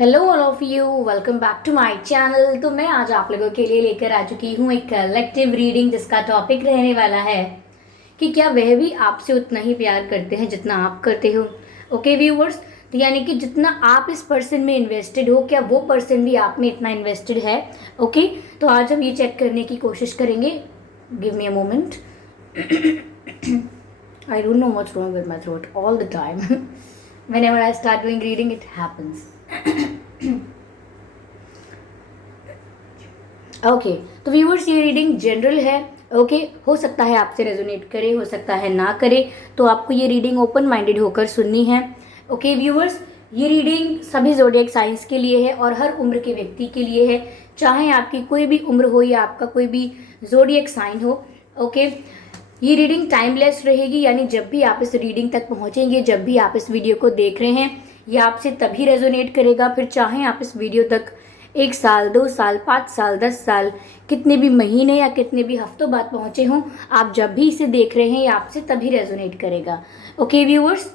Hello all of you, welcome back to my channel. तो मैं आज आप लोगों के लिए लेकर आ चुकी हूँ एक कलेक्टिव रीडिंग जिसका टॉपिक रहने वाला है कि क्या वह भी आपसे उतना ही प्यार करते हैं जितना आप करते हो। ओके व्यूवर्स, तो यानी कि जितना आप इस पर्सन में इन्वेस्टेड हो, क्या वो पर्सन भी आप में इतना इन्वेस्टेड है। ओके, तो आज हम ये चेक करने की कोशिश करेंगे। Give me a moment. I don't know what's wrong with my throat all the time. Whenever I start doing reading, it happens. Okay, तो व्यूवर्स ये रीडिंग जनरल है। ओके, हो सकता है आपसे रेजोनेट करे, हो सकता है ना करे, तो आपको ये रीडिंग ओपन माइंडेड होकर सुननी है। ओके व्यूवर्स, ये रीडिंग सभी ज़ोडिएक साइंस के लिए है और हर उम्र के व्यक्ति के लिए है, चाहे आपकी कोई भी उम्र हो या आपका कोई भी ज़ोडिएक साइन हो। ओके, ये रीडिंग टाइमलेस रहेगी, यानी जब भी आप इस रीडिंग तक पहुंचेंगे, जब भी आप इस वीडियो को देख रहे हैं, ये आपसे तभी रेजोनेट करेगा। फिर चाहे आप इस वीडियो तक 1 साल, 2 साल, 5 साल, 10 साल, कितने भी महीने या कितने भी हफ्तों बाद पहुंचे हों, आप जब भी इसे देख रहे हैं ये आपसे तभी रेजोनेट करेगा। ओके व्यूअर्स,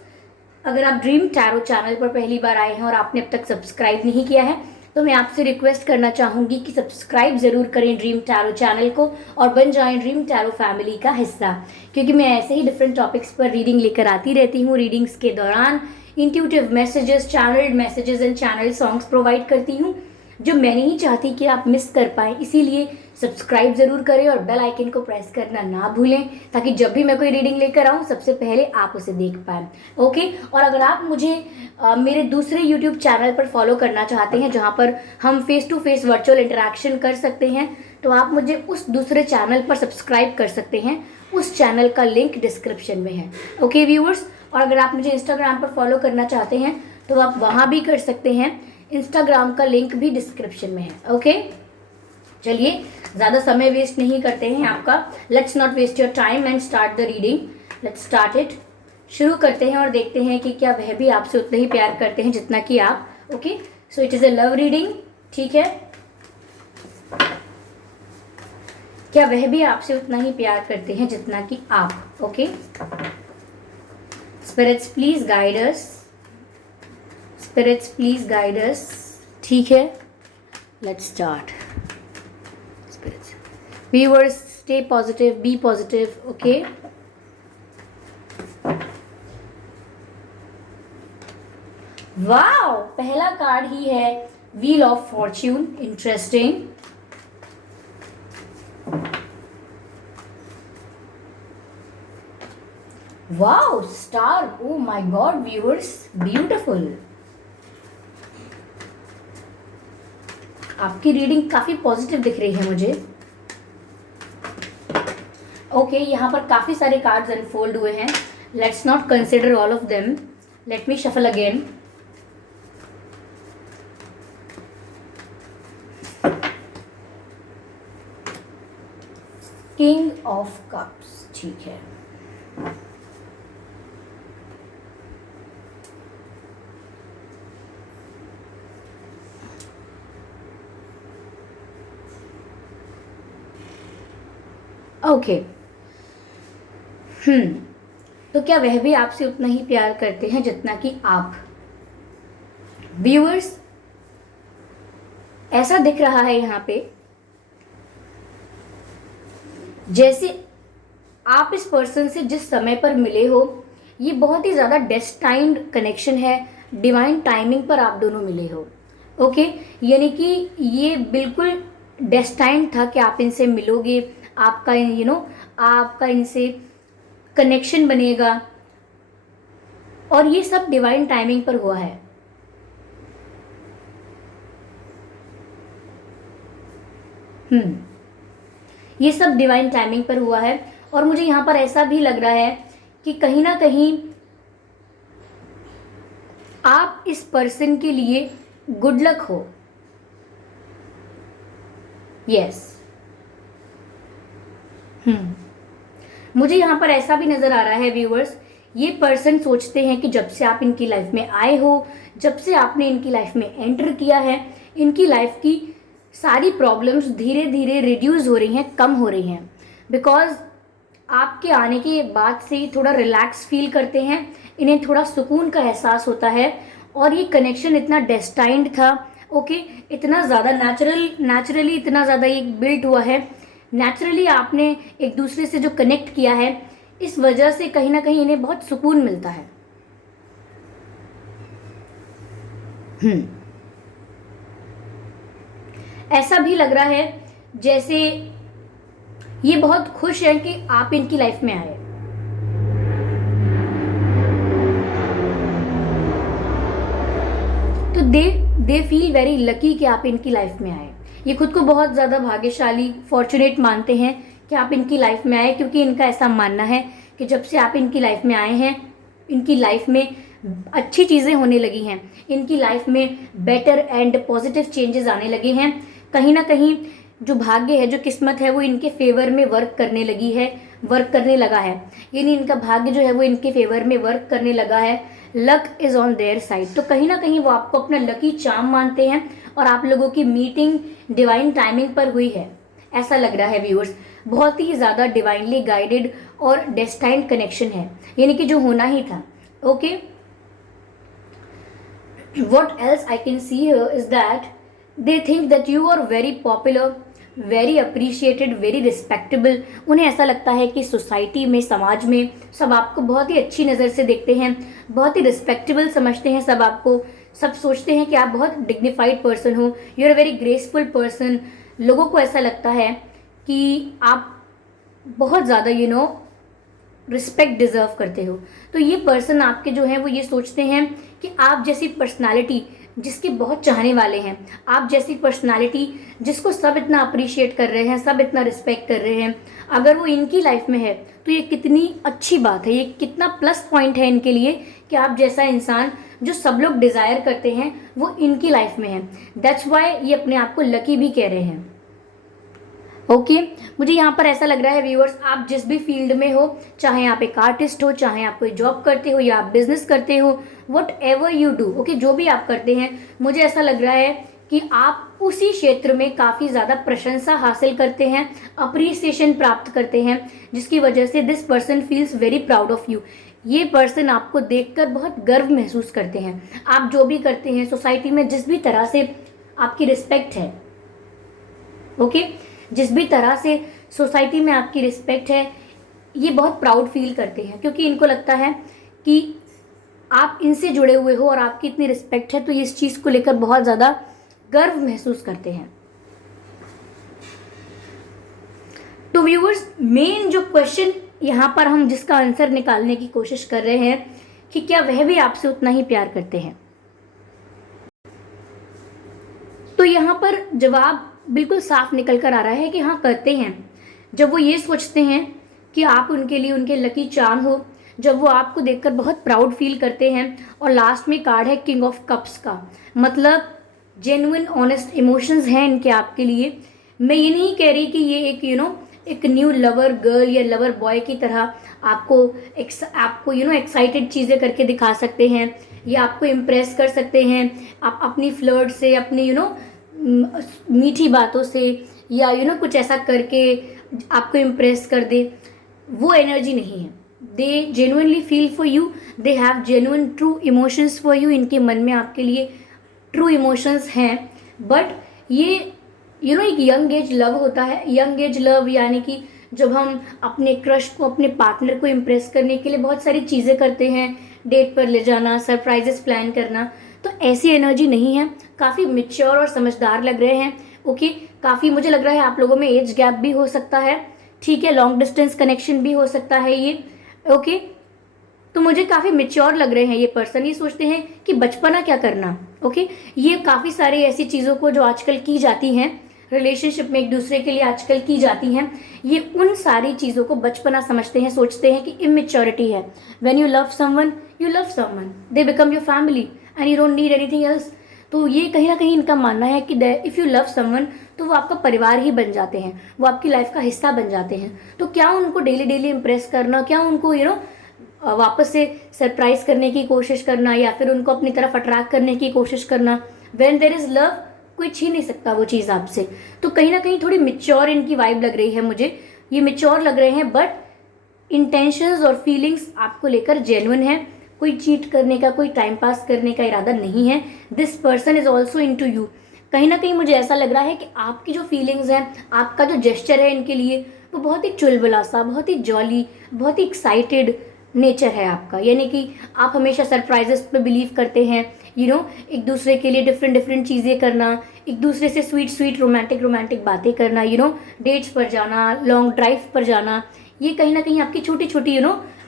अगर आप ड्रीम टैरो चैनल पर पहली बार आए हैं और आपने अब तक सब्सक्राइब नहीं किया है, तो मैं आपसे रिक्वेस्ट करना चाहूँगी कि सब्सक्राइब ज़रूर करें ड्रीम टैरो चैनल को और बन जाएं ड्रीम टैरो फैमिली का हिस्सा, क्योंकि मैं ऐसे ही डिफरेंट टॉपिक्स पर रीडिंग लेकर आती रहती हूँ। रीडिंग्स के दौरान intuitive messages, channelled messages and channel songs provide करती हूँ जो मैं नहीं चाहती कि आप मिस कर पाएँ। इसीलिए सब्सक्राइब ज़रूर करें और बेल आइकन को प्रेस करना ना भूलें, ताकि जब भी मैं कोई रीडिंग लेकर आऊँ सबसे पहले आप उसे देख पाएँ। ओके, और अगर आप मुझे मेरे दूसरे यूट्यूब चैनल पर फॉलो करना चाहते हैं जहाँ पर हम face to face virtual interaction कर सकते हैं, तो आप मुझे उस दूसरे चैनल पर सब्सक्राइब कर सकते हैं। उस चैनल का लिंक डिस्क्रिप्शन में है। ओके व्यूअर्स, और अगर आप मुझे इंस्टाग्राम पर फॉलो करना चाहते हैं तो आप वहाँ भी कर सकते हैं। इंस्टाग्राम का लिंक भी डिस्क्रिप्शन में है। ओके, चलिए ज़्यादा समय वेस्ट नहीं करते हैं आपका। Let's not waste your time and start the reading. Let's start it. शुरू करते हैं और देखते हैं कि क्या वह भी आपसे उतना ही प्यार करते हैं जितना कि आप। Okay, so it is a love reading. ठीक है, क्या वह भी आपसे उतना ही प्यार करते हैं जितना कि आप। Okay, spirits please guide us, spirits please guide us. ठीक है, let's start. Spirits, viewers stay positive, be positive. Okay, wow, पहला कार्ड ही है wheel of fortune. Interesting. Wow, star. Oh my god viewers, beautiful. आपकी reading काफी positive दिख रही है मुझे। ओके, यहाँ पर काफी सारे कार्ड्स अनफोल्ड हुए हैं। Let's not consider all of them. Let me shuffle again. King of cups. ठीक है, ओके। तो क्या वह भी आपसे उतना ही प्यार करते हैं जितना कि आप। व्यूअर्स, ऐसा दिख रहा है यहाँ पे जैसे आप इस पर्सन से जिस समय पर मिले हो, ये बहुत ही ज़्यादा डेस्टाइन्ड कनेक्शन है। डिवाइन टाइमिंग पर आप दोनों मिले हो। ओके, यानी कि ये बिल्कुल डेस्टाइन्ड था कि आप इनसे मिलोगे, आपका आपका इनसे कनेक्शन बनेगा, और ये सब डिवाइन टाइमिंग पर हुआ है। ये सब डिवाइन टाइमिंग पर हुआ है, और मुझे यहाँ पर ऐसा भी लग रहा है कि कहीं ना कहीं आप इस पर्सन के लिए गुड लक हो। यस, मुझे यहाँ पर ऐसा भी नजर आ रहा है व्यूअर्स, ये पर्सन सोचते हैं कि जब से आप इनकी लाइफ में आए हो, जब से आपने इनकी लाइफ में एंटर किया है, इनकी लाइफ की सारी प्रॉब्लम्स धीरे धीरे रिड्यूस हो रही हैं, कम हो रही हैं। बिकॉज आपके आने के बाद से थोड़ा रिलैक्स फील करते हैं, इन्हें थोड़ा सुकून का एहसास होता है, और ये कनेक्शन इतना डेस्टाइंड था, ओके, इतना ज़्यादा नेचुरली इतना ज़्यादा ये बिल्ट हुआ है, नेचुरली आपने एक दूसरे से जो कनेक्ट किया है, इस वजह से कहीं ना कहीं इन्हें बहुत सुकून मिलता है। ऐसा भी लग रहा है जैसे ये बहुत खुश हैं कि आप इनकी लाइफ में आए। तो दे फील वेरी लकी कि आप इनकी लाइफ में आए। ये खुद को बहुत ज़्यादा भाग्यशाली, फॉर्चुनेट मानते हैं कि आप इनकी लाइफ में आए, क्योंकि इनका ऐसा मानना है कि जब से आप इनकी लाइफ में आए हैं, इनकी लाइफ में अच्छी चीज़ें होने लगी हैं, इनकी लाइफ में बेटर एंड पॉजिटिव चेंजेस आने लगे हैं। कहीं ना कहीं जो भाग्य है, जो किस्मत है, वो इनके फेवर में वर्क करने लगा है, यानी इनका भाग्य जो है वो इनके फेवर में वर्क करने लगा है। Luck is on their side. तो कहीं ना कहीं वो आपको अपना लकी चार्म मानते हैं और आप लोगों की मीटिंग डिवाइन टाइमिंग पर हुई है, ऐसा लग रहा है व्यूअर्स। बहुत ही ज़्यादा डिवाइनली गाइडेड और डेस्टाइन्ड कनेक्शन है, यानी कि जो होना ही था। Okay, what else I can see here is that they think that you are very popular, very appreciated, very respectable। उन्हें ऐसा लगता है कि सोसाइटी में, समाज में सब आपको बहुत ही अच्छी नज़र से देखते हैं, बहुत ही रिस्पेक्टेबल समझते हैं सब आपको। सब सोचते हैं कि आप बहुत डिग्निफाइड पर्सन हो, you are a very graceful person. लोगों को ऐसा लगता है कि आप बहुत ज़्यादा रिस्पेक्ट डिजर्व करते हो। तो ये पर्सन आपके जो हैं वो ये सोचते हैं कि आप जैसी पर्सनालिटी जिसके बहुत चाहने वाले हैं, आप जैसी पर्सनालिटी जिसको सब इतना अप्रिशिएट कर रहे हैं, सब इतना रिस्पेक्ट कर रहे हैं, अगर वो इनकी लाइफ में है तो ये कितनी अच्छी बात है, ये कितना प्लस पॉइंट है इनके लिए कि आप जैसा इंसान जो सब लोग डिज़ायर करते हैं वो इनकी लाइफ में है। दैट्स वाई ये अपने आप को लकी भी कह रहे हैं। ओके, मुझे यहाँ पर ऐसा लग रहा है व्यूअर्स, आप जिस भी फील्ड में हो, चाहे आप एक आर्टिस्ट हो, चाहे आप कोई जॉब करते हो या आप बिजनेस करते हो, what ever you do, okay, जो भी आप करते हैं, मुझे ऐसा लग रहा है कि आप उसी क्षेत्र में काफ़ी ज़्यादा प्रशंसा हासिल करते हैं, अप्रिसिएशन प्राप्त करते हैं, जिसकी वजह से this person feels very proud of you. ये पर्सन आपको देखकर बहुत गर्व महसूस करते हैं। आप जो भी करते हैं, सोसाइटी में जिस भी तरह से आपकी रिस्पेक्ट है, ओके, जिस भी तरह से सोसाइटी में आपकी रिस्पेक्ट है, ये बहुत प्राउड फील करते हैं, क्योंकि इनको लगता है कि आप इनसे जुड़े हुए हो और आपकी इतनी रिस्पेक्ट है, तो ये इस चीज़ को लेकर बहुत ज़्यादा गर्व महसूस करते हैं। तो व्यूअर्स, मेन जो क्वेश्चन यहाँ पर हम जिसका आंसर निकालने की कोशिश कर रहे हैं कि क्या वह भी आपसे उतना ही प्यार करते हैं, तो यहाँ पर जवाब बिल्कुल साफ निकल कर आ रहा है कि हाँ, करते हैं। जब वो ये सोचते हैं कि आप उनके लिए उनके लकी चार्म हो, जब वो आपको देखकर बहुत प्राउड फील करते हैं। और लास्ट में कार्ड है किंग ऑफ कप्स का, मतलब जेन्युइन ऑनेस्ट इमोशंस हैं इनके आपके लिए। मैं ये नहीं कह रही कि ये एक न्यू लवर गर्ल या लवर बॉय की तरह आपको एक्साइटेड चीज़ें करके दिखा सकते हैं या आपको इम्प्रेस कर सकते हैं आप अपनी फ्लर्ट से, अपनी मीठी बातों से, या कुछ ऐसा करके आपको इम्प्रेस कर दे। वो एनर्जी नहीं है। They genuinely feel for you, they have genuine true emotions for you. इनके मन में आपके लिए ट्रू इमोशंस हैं। बट ये एक यंग एज लव होता है। यंग एज लव यानी कि जब हम अपने क्रश को, अपने पार्टनर को इम्प्रेस करने के लिए बहुत सारी चीज़ें करते हैं, डेट पर ले जाना, सरप्राइजेस प्लान करना, तो ऐसी एनर्जी नहीं है। काफ़ी मैच्योर और समझदार लग रहे हैं। ओके, काफ़ी मुझे लग रहा है आप लोगों में एज गैप भी हो सकता है, ठीक है, लॉन्ग डिस्टेंस कनेक्शन भी हो सकता है ये। ओके, तो मुझे काफ़ी मैच्योर लग रहे हैं ये पर्सन। ये सोचते हैं कि बचपना क्या करना। ओके, ये काफ़ी सारी ऐसी चीज़ों को जो आजकल की जाती हैं रिलेशनशिप में, एक दूसरे के लिए आजकल की जाती हैं, ये उन सारी चीज़ों को बचपना समझते हैं, सोचते हैं कि इमेच्योरिटी है। When you love someone, they become your family and you don't need anything else. तो ये कहीं ना कहीं इनका मानना है कि इफ़ यू लव समवन, तो वो आपका परिवार ही बन जाते हैं, वो आपकी लाइफ का हिस्सा बन जाते हैं। तो क्या उनको डेली डेली इम्प्रेस करना, क्या उनको वापस से सरप्राइज करने की कोशिश करना, या फिर उनको अपनी तरफ अट्रैक्ट करने की कोशिश करना। व्हेन देयर इज लव, कोई छीन नहीं सकता वो चीज़ आपसे। तो कहीं ना कहीं थोड़ी मिच्योर इनकी वाइब लग रही है मुझे, ये मिच्योर लग रहे हैं, बट इंटेंशंस और फीलिंग्स आपको लेकर जेन्युइन है। कोई चीट करने का, कोई टाइम पास करने का इरादा नहीं है. This person is also into you. कहीं ना कहीं मुझे ऐसा लग रहा है कि आपकी जो फीलिंग्स हैं, आपका जो जेस्चर है इनके लिए, वो बहुत ही चुलबुलासा, बहुत ही जॉली, बहुत ही एक्साइटेड नेचर है आपका. यानी कि आप हमेशा सरप्राइजेस पे बिलीव करते हैं. एक दूसरे के लिए डिफरेंट डिफरेंट चीज़ें करना, एक दूसरे से स्वीट स्वीट रोमांटिक बातें करना, डेट्स पर जाना, लॉन्ग ड्राइव पर जाना, ये कहीं ना कहीं आपकी छोटी छोटी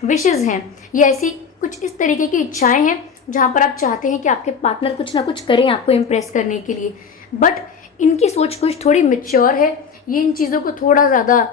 विशेज़ हैं. ये ऐसी कुछ इस तरीके की इच्छाएं हैं जहाँ पर आप चाहते हैं कि आपके पार्टनर कुछ ना कुछ करें आपको इम्प्रेस करने के लिए. बट इनकी सोच कुछ थोड़ी मेच्योर है. ये इन चीज़ों को थोड़ा ज़्यादा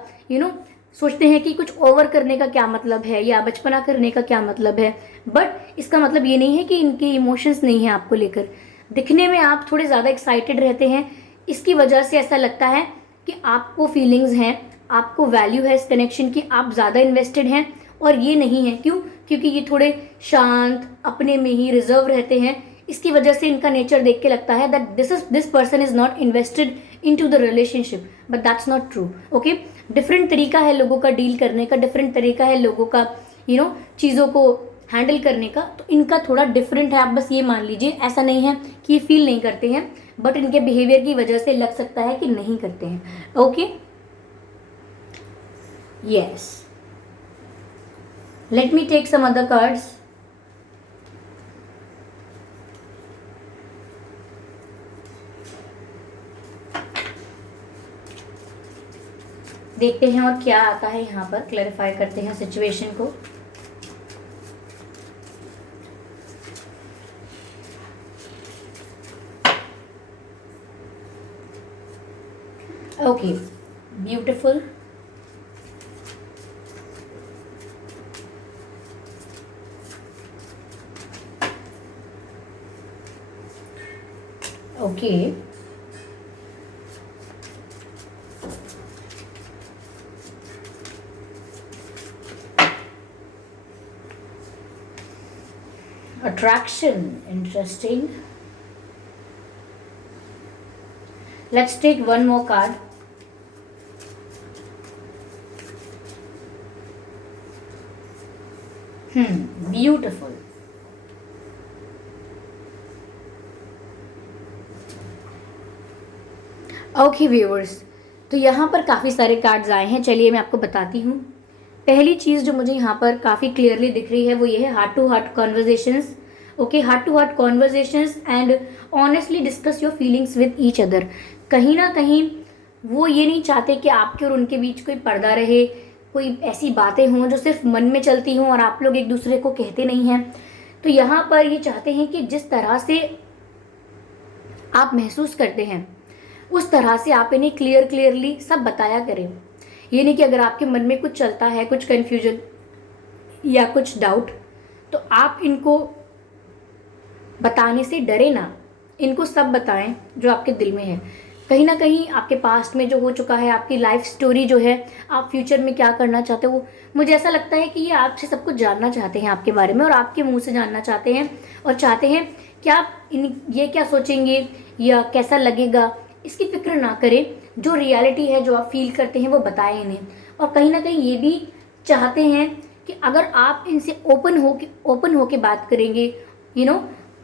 सोचते हैं कि कुछ ओवर करने का क्या मतलब है या बचपना करने का क्या मतलब है. बट इसका मतलब ये नहीं है कि इनके इमोशंस नहीं है आपको लेकर. दिखने में आप थोड़े ज़्यादा एक्साइटेड रहते हैं, इसकी वजह से ऐसा लगता है कि आपको फीलिंग्स हैं, आपको वैल्यू है इस कनेक्शन की, आप ज़्यादा इन्वेस्टेड हैं. और ये नहीं है, क्यों? क्योंकि ये थोड़े शांत, अपने में ही रिजर्व रहते हैं. इसकी वजह से इनका नेचर देख के लगता है that this person is not invested into the relationship. But that's not true. Okay, different तरीका है लोगों का डील करने का, डिफरेंट तरीका है लोगों का चीज़ों को हैंडल करने का. तो इनका थोड़ा डिफरेंट है, आप बस ये मान लीजिए. ऐसा नहीं है कि ये फील नहीं करते हैं, बट इनके बिहेवियर की वजह से लग सकता है कि नहीं करते हैं. Okay, yes, let me take some other cards. देखते हैं और क्या आता है यहाँ पर. क्लैरिफाई करते हैं सिचुएशन को. Okay, beautiful. Okay, attraction, interesting. Let's take one more card. Beautiful. Okay viewers, तो यहाँ पर काफ़ी सारे कार्ड्स आए हैं. चलिए मैं आपको बताती हूँ. पहली चीज़ जो मुझे यहाँ पर काफ़ी क्लियरली दिख रही है वो ये है heart to heart conversations. Okay, heart to heart conversations and honestly discuss your feelings with each other. कहीं ना कहीं वो ये नहीं चाहते कि आपके और उनके बीच कोई पर्दा रहे, कोई ऐसी बातें हों जो सिर्फ मन में चलती हों और आप लोग एक दूसरे को कहते नहीं हैं. तो यहाँ पर ये चाहते हैं कि जिस तरह से आप महसूस करते हैं उस तरह से आप इन्हें क्लियरली सब बताया करें. ये नहीं कि अगर आपके मन में कुछ चलता है, कुछ कन्फ्यूजन या कुछ डाउट, तो आप इनको बताने से डरे ना. इनको सब बताएं जो आपके दिल में है. कहीं ना कहीं आपके पास्ट में जो हो चुका है, आपकी लाइफ स्टोरी जो है, आप फ्यूचर में क्या करना चाहते हो, मुझे ऐसा लगता है कि ये आपसे सब कुछ जानना चाहते हैं आपके बारे में और आपके मुंह से जानना चाहते हैं और चाहते हैं कि आप ये क्या सोचेंगे या कैसा लगेगा इसकी फिक्र ना करें. जो रियलिटी है, जो आप फील करते हैं वो बताएं इन्हें. और कहीं ना कहीं ये भी चाहते हैं कि अगर आप इनसे ओपन होके बात करेंगे,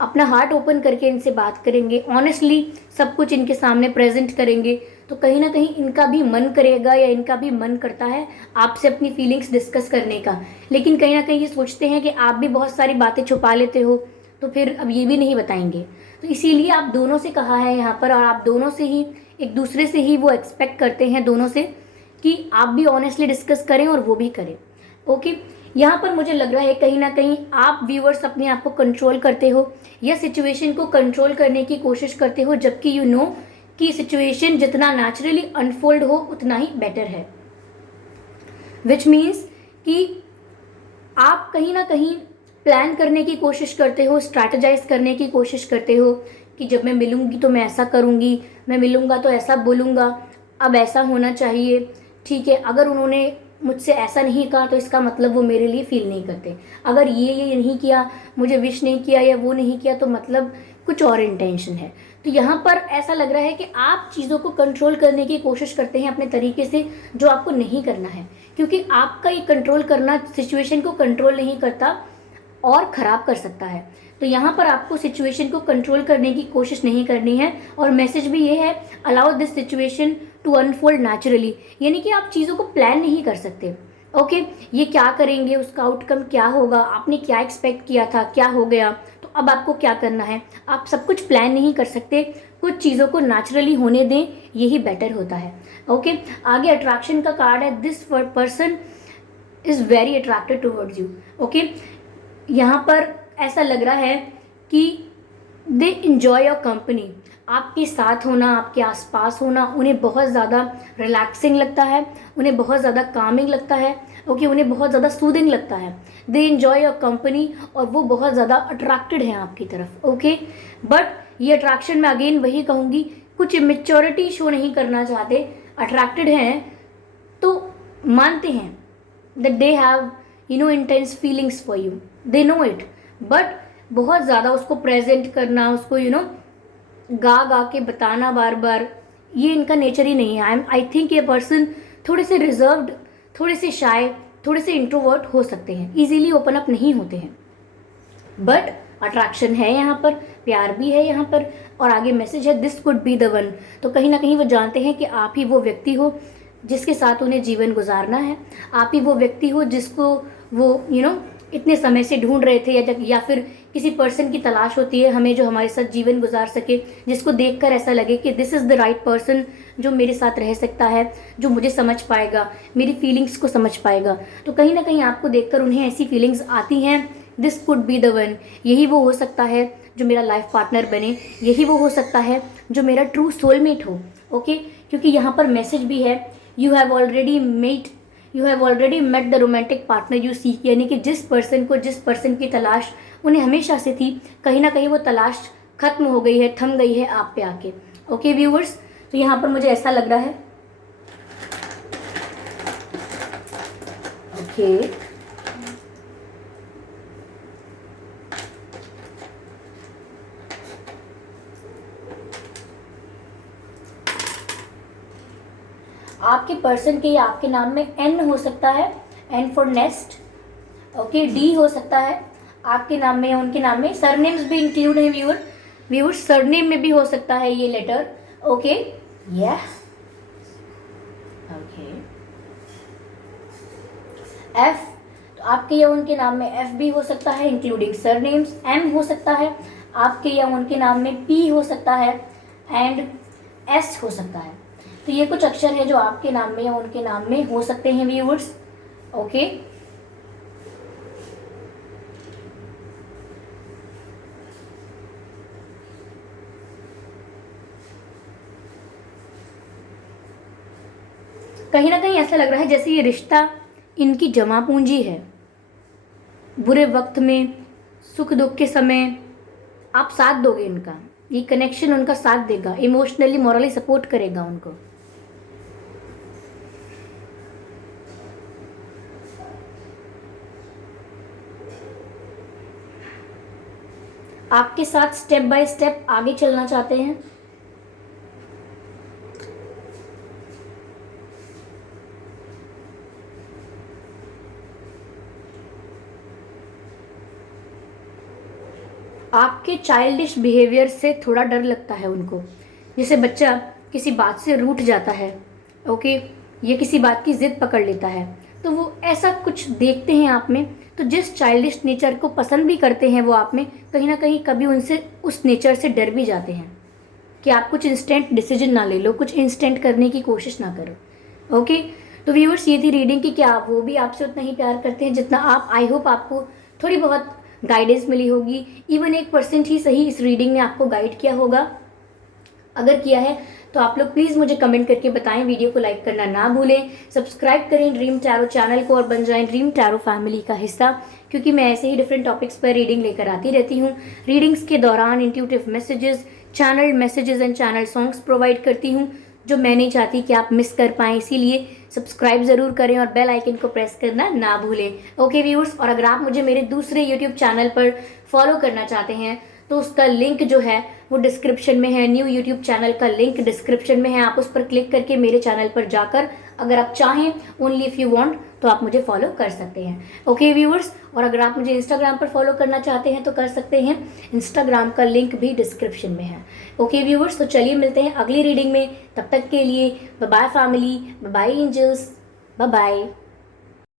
अपना हार्ट ओपन करके इनसे बात करेंगे, ऑनेस्टली सब कुछ इनके सामने प्रेजेंट करेंगे, तो कहीं ना कहीं इनका भी मन करेगा या इनका भी मन करता है आपसे अपनी फीलिंग्स डिस्कस करने का. लेकिन कहीं ना कहीं ये सोचते हैं कि आप भी बहुत सारी बातें छुपा लेते हो, तो फिर अब ये भी नहीं बताएंगे. तो इसीलिए आप दोनों से कहा है यहाँ पर, और आप दोनों से ही, एक दूसरे से ही वो एक्सपेक्ट करते हैं दोनों से कि आप भी ऑनेस्टली डिस्कस करें और वो भी करें. ओके, यहाँ पर मुझे लग रहा है कहीं ना कहीं आप व्यूअर्स अपने आप को कंट्रोल करते हो या सिचुएशन को कंट्रोल करने की कोशिश करते हो, जबकि यू नो कि सिचुएशन जितना नेचुरली अनफोल्ड हो उतना ही बेटर है. विच मीन्स कि आप कहीं ना कहीं प्लान करने की कोशिश करते हो, स्ट्रैटेजाइज करने की कोशिश करते हो कि जब मैं मिलूंगी तो मैं ऐसा करूंगी, मैं मिलूंगा तो ऐसा बोलूँगा, अब ऐसा होना चाहिए. ठीक है, अगर उन्होंने मुझसे ऐसा नहीं कहा तो इसका मतलब वो मेरे लिए फील नहीं करते. अगर ये नहीं किया, मुझे विश नहीं किया या वो नहीं किया, तो मतलब कुछ और इंटेंशन है. तो यहाँ पर ऐसा लग रहा है कि आप चीज़ों को कंट्रोल करने की कोशिश करते हैं अपने तरीके से, जो आपको नहीं करना है. क्योंकि आपका ये कंट्रोल करना सिचुएशन को कंट्रोल नहीं करता, और ख़राब कर सकता है। तो यहाँ पर आपको सिचुएशन को कंट्रोल करने की कोशिश नहीं करनी है। और मैसेज भी ये है, allow this situation to unfold naturally, यानी कि आप चीज़ों को प्लान नहीं कर सकते। ओके, ये क्या करेंगे, उसका आउटकम क्या होगा, आपने क्या एक्सपेक्ट किया था, क्या हो गया, तो अब आपको क्या करना है, आप सब कुछ प्लान नहीं कर सकते। कुछ चीज़ों को नेचुरली होने दें, यही बेटर होता है। ओके, आगे अट्रैक्शन का कार्ड है, this person is very attracted towards you. Okay, यहाँ पर ऐसा लग रहा है कि दे इंजॉय योर कंपनी, आपके साथ होना, आपके आसपास होना उन्हें बहुत ज़्यादा रिलैक्सिंग लगता है, उन्हें बहुत ज़्यादा कामिंग लगता है। ओके, उन्हें बहुत ज़्यादा सूदिंग लगता है। दे इंजॉय योर कंपनी, और वो बहुत ज़्यादा अट्रैक्टेड हैं आपकी तरफ। ओके, बट ये अट्रैक्शन मैं अगेन वही कहूँगी, कुछ इमेच्योरिटी शो नहीं करना चाहते। अट्रैक्टेड हैं तो मानते हैं that they have intense feelings for you, they know it, but बहुत ज़्यादा उसको प्रेजेंट करना, उसको गा गा के बताना बार बार, ये इनका नेचर ही नहीं है। आई थिंक ये पर्सन थोड़े से रिजर्व्ड, थोड़े से शाय, थोड़े से इंट्रोवर्ट हो सकते हैं, इजीली ओपन अप नहीं होते हैं, बट अट्रैक्शन है यहाँ पर, प्यार भी है यहाँ पर। और आगे मैसेज है, this could be the one. तो कहीं ना कहीं वो जानते हैं कि आप ही वो व्यक्ति हो जिसके साथ उन्हें जीवन गुजारना है, आप ही वो व्यक्ति हो जिसको वो इतने समय से ढूंढ रहे थे, या फिर किसी पर्सन की तलाश होती है हमें जो हमारे साथ जीवन गुजार सके, जिसको देखकर ऐसा लगे कि this is the right person जो मेरे साथ रह सकता है, जो मुझे समझ पाएगा, मेरी फीलिंग्स को समझ पाएगा। तो कहीं ना कहीं आपको देखकर उन्हें ऐसी फीलिंग्स आती हैं, this could be the one, यही वो हो सकता है जो मेरा लाइफ पार्टनर बने, यही वो हो सकता है जो मेरा ट्रू सोलमेट हो। ओके, क्योंकि यहाँ पर मैसेज भी है, you have already met the romantic partner you seek, यानी कि जिस पर्सन की तलाश उन्हें हमेशा से थी, कहीं ना कहीं वो तलाश खत्म हो गई है, थम गई है आप पे आके। ओके व्यूअर्स, तो यहाँ पर मुझे ऐसा लग रहा है। ओके, आपके पर्सन के या आपके नाम में एन हो सकता है, N for nest. Okay, D हो सकता है आपके नाम में या उनके नाम में। सरनेम्स भी इंक्लूड है व्यूअर, सरनेम में भी हो सकता है ये लेटर। ओके, या ओके, एफ, तो आपके या उनके नाम में एफ भी हो सकता है इंक्लूडिंग सरनेम्स। एम हो सकता है आपके या उनके नाम में, पी हो सकता है, एंड एस हो सकता है। तो ये कुछ अक्षर है जो आपके नाम में या उनके नाम में हो सकते हैं व्यूअर्स। ओके, कहीं ना कहीं ऐसा लग रहा है जैसे ये रिश्ता इनकी जमा पूंजी है। बुरे वक्त में, सुख दुख के समय आप साथ दोगे इनका, ये कनेक्शन उनका साथ देगा, इमोशनली मॉरली सपोर्ट करेगा उनको। आपके साथ स्टेप बाय स्टेप आगे चलना चाहते हैं। आपके चाइल्डिश बिहेवियर से थोड़ा डर लगता है उनको, जैसे बच्चा किसी बात से रूठ जाता है। ओके, ये किसी बात की जिद पकड़ लेता है, तो वो ऐसा कुछ देखते हैं आप में, तो जिस चाइल्डिश नेचर को पसंद भी करते हैं वो आप में, कहीं ना कहीं कभी उनसे, उस नेचर से डर भी जाते हैं कि आप कुछ इंस्टेंट डिसीजन ना ले लो, कुछ इंस्टेंट करने की कोशिश ना करो। ओके, तो व्यूअर्स ये थी रीडिंग कि क्या वो भी आपसे उतना ही प्यार करते हैं जितना आप। आई होप आपको थोड़ी बहुत गाइडेंस मिली होगी, इवन 1% ही सही इस रीडिंग ने आपको गाइड किया होगा। अगर किया है तो आप लोग प्लीज़ मुझे कमेंट करके बताएं, वीडियो को लाइक करना ना भूलें, सब्सक्राइब करें ड्रीम टैरो चैनल को और बन जाएं ड्रीम टैरो फैमिली का हिस्सा, क्योंकि मैं ऐसे ही डिफरेंट टॉपिक्स पर रीडिंग लेकर आती रहती हूँ। रीडिंग्स के दौरान intuitive messages, channel messages and channel songs provide करती हूँ जो मैं नहीं चाहती कि आप मिस कर पाएँ, इसीलिए सब्सक्राइब ज़रूर करें और बेल आइकन को प्रेस करना ना भूलें। ओके व्यूअर्स, और अगर आप मुझे मेरे दूसरे यूट्यूब चैनल पर फॉलो करना चाहते हैं तो उसका लिंक जो है वो डिस्क्रिप्शन में है। न्यू यूट्यूब चैनल का लिंक डिस्क्रिप्शन में है, आप उस पर क्लिक करके मेरे चैनल पर जाकर, अगर आप चाहें, ओनली इफ़ यू वांट, तो आप मुझे फॉलो कर सकते हैं। ओके व्यूअर्स, और अगर आप मुझे इंस्टाग्राम पर फॉलो करना चाहते हैं तो कर सकते हैं, इंस्टाग्राम का लिंक भी डिस्क्रिप्शन में है। ओके व्यूअर्स, तो चलिए मिलते हैं अगली रीडिंग में, तब तक के लिए bye bye family, bye bye angels, bye bye.